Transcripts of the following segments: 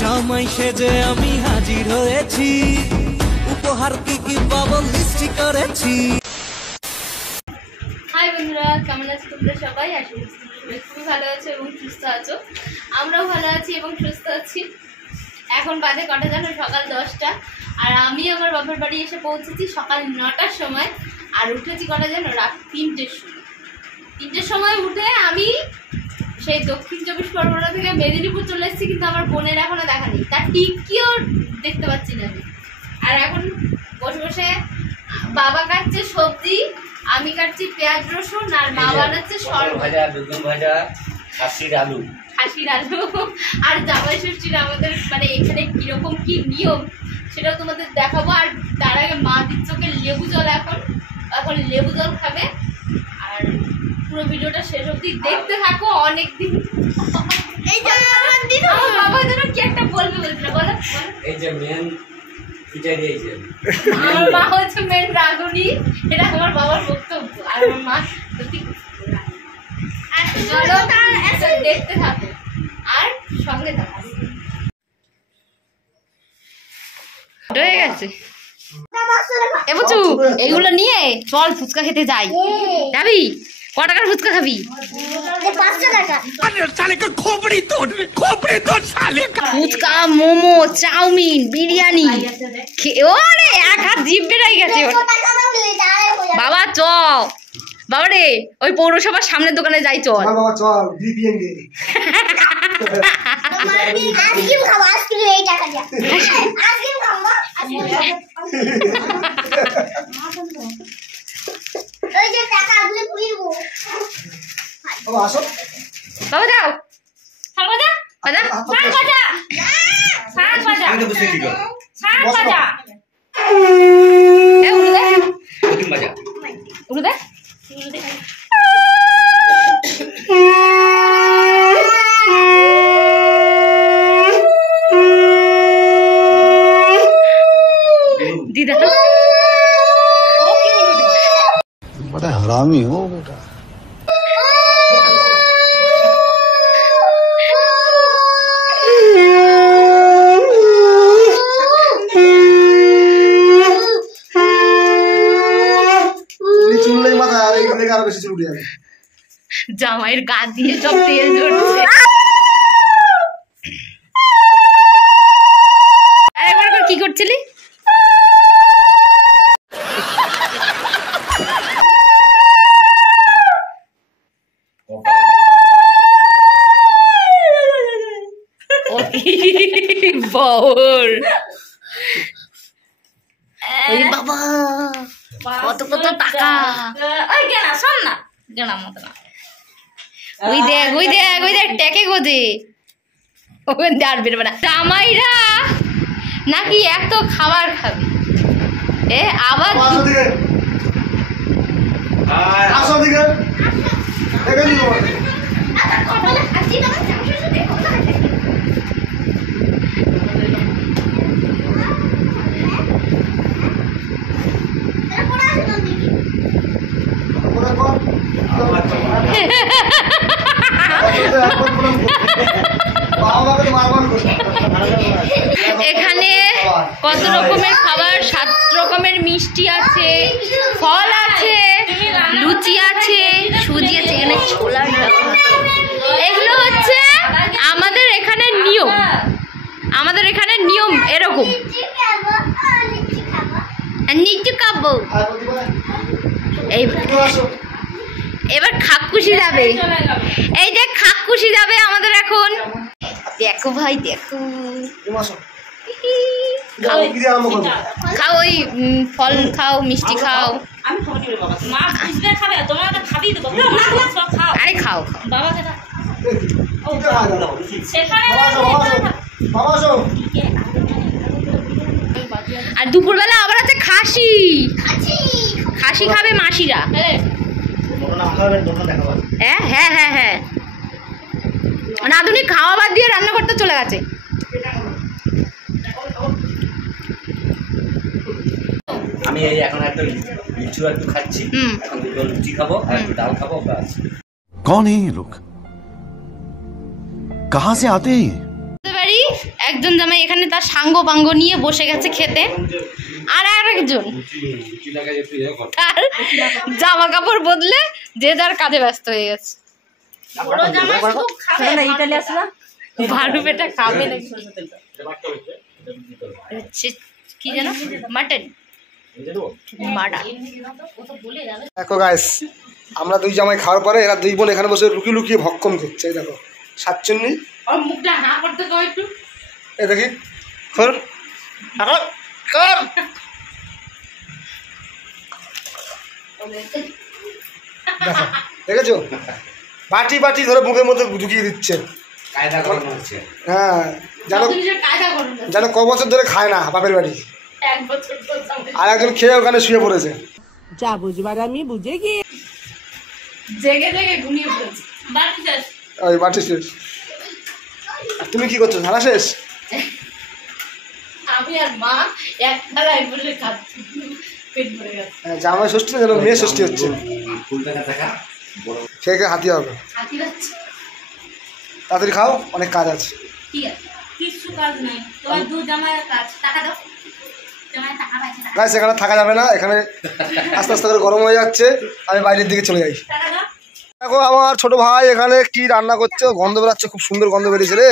জামাই সেজে আমি হাজির হয়েছি, উপহার কি পাবো লিস্টি করেছি। হাই বন্ধুরা, কেমন আছো তোমরা সবাই? আশা করছি তোমরা খুবই ভালো আছো এবং সুস্থ আছো। আমরাও ভালো আছি এবং সুস্থ আছি। এখন বাজে কটা জানো? সকাল 10টা। আর আমি আমার বাবার বাড়ি এসে পৌঁছেছি সকাল 9টার সময়। আর উঠেছি কটা জানো? রাত 3টের সময়। 3টের সময় উঠে আমি সেই দক্ষিণ 24 পরগনা থেকে মেদিনীপুর চলে এসেছি, কিন্তু আমার বোনের এখনো দেখা নেই, তার টিকিও দেখতে পাচ্ছি না আমি। আর এখন বসে বসে বাবা কাটছে সবজি, আমি কাটছি পেঁয়াজ রসুন, আর মা বানাচ্ছে ভাজা, বেগুন ভাজা, খাসির আলু। আর জামাই ষষ্ঠীর আমাদের মানে এখানে কিরকম কি নিয়ম সেটাও তোমাদের দেখাবো। আর তার আগে মা দিচ্ছে ওকে লেবু জল, এখন লেবু জল খাবে। আর পুরো ভিডিওটা শেষ অবধি দেখতে থাকো। অনেকদিন বাবা যেন কি একটা বলবে বলছিল, বলো। এই যে মেন পিঠাই দিয়েছে, আমার মা হচ্ছে মেন রাঁধুনি, এটা আমার বাবার বক্তব্য। আর আমার মা সত্যি চলো দেখতে থাকো আর সঙ্গে থাকো। হয়ে গেছে এবছু, এগুলো নিয়ে চল ফুচকা খেতে যাই। যাবি? ক টাকার ফুচকা খাবি? 500 টাকা। ফুচকা, মোমো, চাউমিন, বিরিয়ানি, ওরে এক হাত জিভ বেড়াই গেছে। বাবা চ, বাবা রে ওই পৌরসভার সামনের দোকানে যাই, চল। বাবা যাও, শাক ভাজা, ভাজা, শাক ভাজা, শাক ভাজা, শাক ভাজা, এ উড়ে দে, প্রথম ভাজা, উড়ে দে, উড়ে দে। दीदा बड़ा हरामी हो बेटा। জামাইয়ের গা দিয়ে সব তেল ঝরছে। আরেকবার কি করছিলি? বউর ওই বাবা কত কত টাকা। ওই গেনা শোন না, গেনা মতো না। ওই দেখ, ওই দেখ, ওই দেখ টেকে গোজে। ওখান দিয়ে আর বেরোবে না। জামাইরা নাকি এত খাবার খাবে, এ আবার এখানে কত রকমের খাবার, 7 রকমের মিষ্টি আছে, ফল আছে, লুচি আছে, সুজি আছে, এখানে ছোলার ডাল। এগুলো হচ্ছে আমাদের এখানে নিয়ম, আমাদের এখানে নিয়ম এরকম। নিচু খাবো, এবার খাকুশি যাবে। এই যে খাকুশি যাবে আমাদের এখন। দেখো ভাই দেখো, খাও, ওই ফল খাও, মিষ্টি খাও। আরে খাও, আর দুপুরবেলা আবার আছে খাসি, খাসি খাবে মাসিরা। হ্যাঁ হ্যাঁ হ্যাঁ হ্যাঁ, নাদুনি খাওয়া বাদ দিয়ে রান্না করতে চলে গেছে। আমি এই এখন একটা লিচু একটু খাচ্ছি, এখন দুটো লুচি খাবো আর একটু ডাল খাবো, ব্যাস। कौन है ये लोग? कहाँ से आते हैं? একজন জামাই এখানে তার সাঙ্গ পাঙ্গ নিয়ে বসে গেছে খেতে, আর আরেকজন তার জামা কাপড় বদলে যে যার কাজে ব্যস্ত হয়ে গেছে। ভারু পেটা খাবে নাকি কি জানো মাটন মাটন। দেখো গাইস, আমরা দুই জামাই খাওয়ার পরে এরা দুই বোন এখানে বসে লুকিয়ে লুকিয়ে ভক্ষণ করছে। এই দেখো সাতচন্নি, মুখটা হা করতে কও একটু, এই দেখি খোল কর। দেখো দেখেছো, বাটি বাটি ধরে মুখের মধ্যে ঢুকিয়ে দিচ্ছে। কায়দা করানো হচ্ছে। হ্যাঁ, জানো জানো ক বছর ধরে খায় না বাপের বাড়ি, আর একজন খেয়ে ওখানে শুয়ে পড়েছে। যা বুঝবার আমি বুঝে গিয়ে জেগে জেগে ঘুমিয়ে পড়েছে। বাটি শেষ। ওই বাটি শেষ। আর তুমি কি করছো, ঝাড়া শেষ? আমি আর মা এক থালায় বসে খাচ্ছি, পেট ভরে গেছে। জামাই ষষ্ঠী না যেন মেয়ে ষষ্ঠী হচ্ছে, ফুলটা দেখা খেয়ে খেয়ে হাতি হবে। হাতি যাচ্ছে। তাড়াতাড়ি খাও, অনেক কাজ আছে। ঠিক আছে, কিছু কাজ নাই, তোমার দু জামাইয়ের কাজ। টাকা দাও, জামাইয়ের টাকা পাইছে। গাইস এখানে থাকা যাবে না, এখানে আস্তে আস্তে করে গরম হয়ে যাচ্ছে, আমি বাইরের দিকে চলে যাই। টাকা দাও। দেখো আমার ছোট ভাই এখানে কি রান্না করছে, গন্ধ বেরাচ্ছে, খুব সুন্দর গন্ধ বেরিয়েছে রে।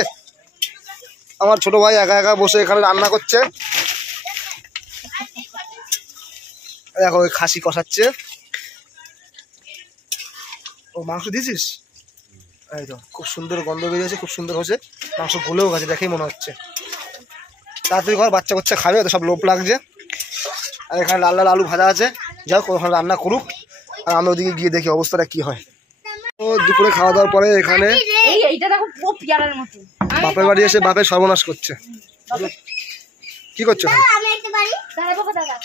আমার ছোট ভাই একা একা বসে এখানে রান্না করছে। দেখো ওই খাসি কষাচ্ছে। ও মাংস দিয়েছিস? এই তো খুব সুন্দর গন্ধ বেরিয়েছে, খুব সুন্দর হচ্ছে, মাংস গলেও গেছে দেখেই মনে হচ্ছে। তাড়াতাড়ি ঘর, বাচ্চা বাচ্চা খাবে, তো সব লোভ লাগছে। আর এখানে লাল লাল আলু ভাজা আছে, যাও ওখানে রান্না করুক, আর আমি ওদিকে গিয়ে দেখি অবস্থাটা কি হয়। ও দুপুরে খাওয়া দাওয়ার পরে এখানে এইটা দেখো পুরো পিয়ারার মতো। বাপের বাড়ি এসে বাপের সর্বনাশ করছে। কি করছো এখানে?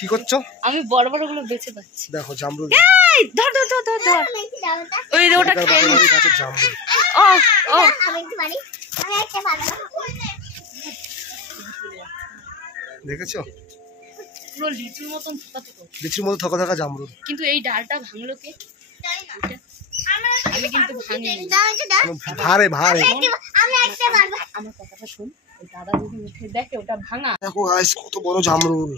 কি করছো? আমি বড় বড় গুলো বেছে পাচ্ছি। দেখো জামরুল, এই ধর ধর ধর ধর ধর। ওই যে ওটা খেয়ে নি। গাছের জামরুল। ও ও দেখেছো পুরো লিচুর মতন থোকা। লিচুর মধ্যে থকা থাকা জামরুল। কিন্তু এই ডালটা ভাঙলো কে? আমি কিন্তু ভাঙিনি। ভারে ভারে। আমার কথাটা শুন, ওই দাদা যদি উঠে দেখে ওটা ভাঙা। দেখো গাইস কত বড় জামরুল,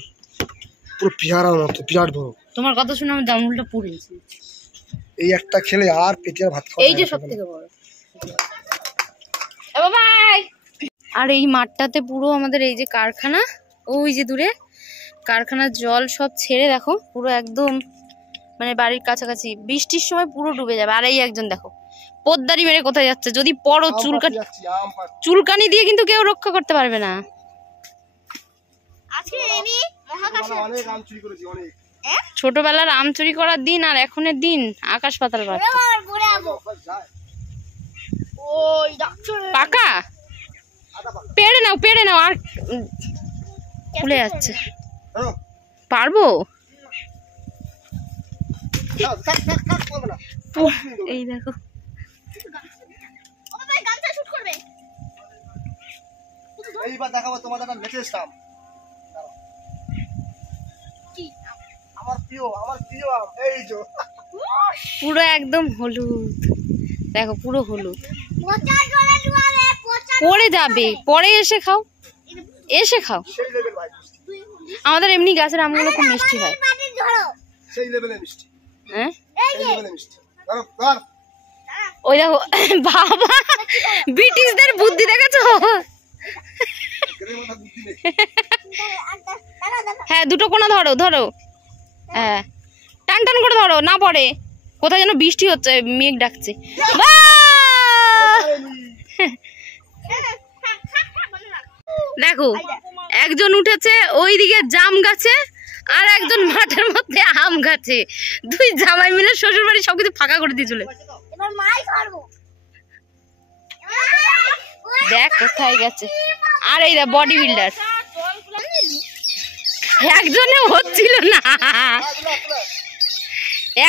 পুরো পিয়ারার মতো, বিরাট বড়। তোমার কথা শুনে আমি জামরুলটা পুড়েছি। এই একটা খেলে আর পেটে আর ভাত খাওয়া এই যে সবথেকে বড়। এ বাবাই। আর এই মাঠটাতে পুরো আমাদের এই যে কারখানা, ওই যে দূরে কারখানার জল সব ছেড়ে দেখো পুরো একদম মানে বাড়ির কাছাকাছি, বৃষ্টির সময় পুরো ডুবে যাবে। আর এই একজন দেখো পদ্মারি মেরে কোথায় যাচ্ছে, যদি পড়ো চুলকানি দিয়ে কিন্তু কেউ রক্ষা করতে পারবে না। ছোটবেলার আম চুরি করার দিন আর এখনের দিন আকাশ পাতাল পাকা। পেড়ে নাও আর খুলে যাচ্ছে। পারবো? এই দেখো এইবার দেখাবো তোমাদের একটা লেটেস্ট আম। আমার প্রিয় আম, এই যে পুরো একদম হলুদ, দেখো পুরো হলুদ। পরে যাবে, পরে এসে খাও, এসে খাও। সেই লেভেল ভাই, আমাদের এমনি গাছের আমগুলো খুব মিষ্টি হয়। সেই লেভেলে মিষ্টি, হ্যাঁ সেই লেভেলে মিষ্টি। ধরো ধর। ওই দেখো বাবা, ব্রিটিশদের বুদ্ধি দেখেছো? হ্যাঁ দুটো কোনা ধরো ধরো, হ্যাঁ টান টান করে ধরো, না পড়ে। কোথায় যেন বৃষ্টি হচ্ছে, মেঘ ডাকছে। দেখো একজন উঠেছে ওইদিকে জাম গাছে, আর একজন মাঠের মধ্যে আম গাছে। দুই জামাই মিলে শ্বশুর বাড়ি সবকিছু ফাঁকা করে দিয়ে চলে। দেখ কোথায় গেছে। আর এই বডি বিল্ডার, একজনে হচ্ছিল না,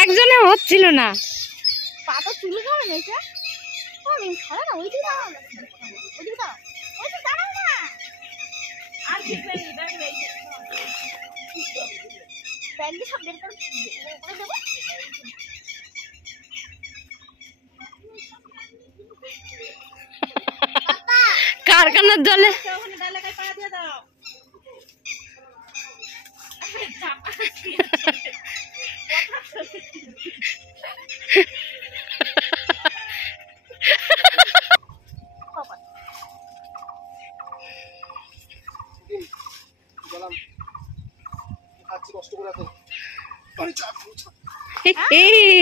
একজনে হচ্ছিল না। কারখানার জলে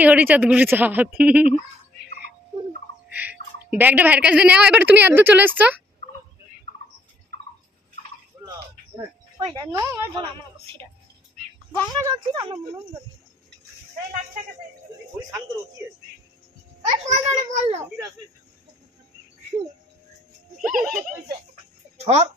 হরিচাঁদ গুরুচাঁদ ব্যাগটা ভাইয়ের কাছে নেওয়া, এবার তুমি এত চলে এসছো। ছড়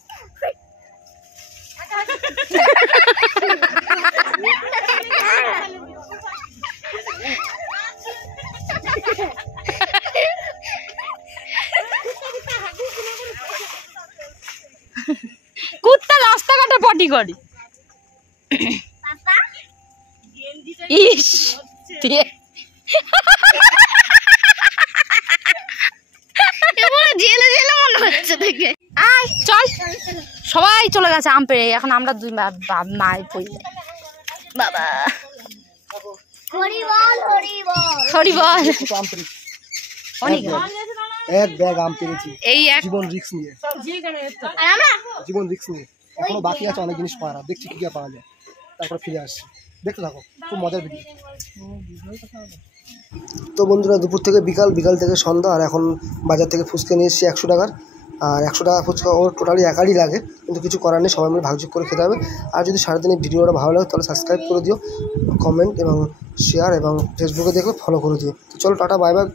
কুত্তা রাস্তাঘাটে পটি করে। ইস জেলে জেলে মনে হচ্ছে দেখে। আয় চল, সবাই চলে গেছে আম পেড়ে, এখন আমরা দুই মাই পড়ি। বাবা হরি বল। অনেক এক ব্যাগ আম পেরেছি, এই এক জীবন রিস্ক নিয়ে, জীবন রিস্ক নিয়ে। এখনো বাকি আছে অনেক জিনিস পাওয়া, দেখছি কি কি পাওয়া যায়, তারপর ফিরে আসছি। দেখতে থাকো, খুব মজার ভিডিও। তো বন্ধুরা, দুপুর থেকে বিকাল, বিকাল থেকে সন্ধ্যা, আর এখন বাজার থেকে ফুচকা নিয়ে এসেছি 100 টাকার। আর 100 টাকা ফুচকা ওর টোটালি একারই লাগে, কিন্তু কিছু করার নেই, সবাই মিলে ভাগযোগ করে খেতে হবে। আর যদি সারাদিনের ভিডিওটা ভালো লাগে তাহলে সাবস্ক্রাইব করে দিও, কমেন্ট এবং শেয়ার, এবং ফেসবুকে দেখলে ফলো করে দিও। তো চলো, টাটা, বাই বাই।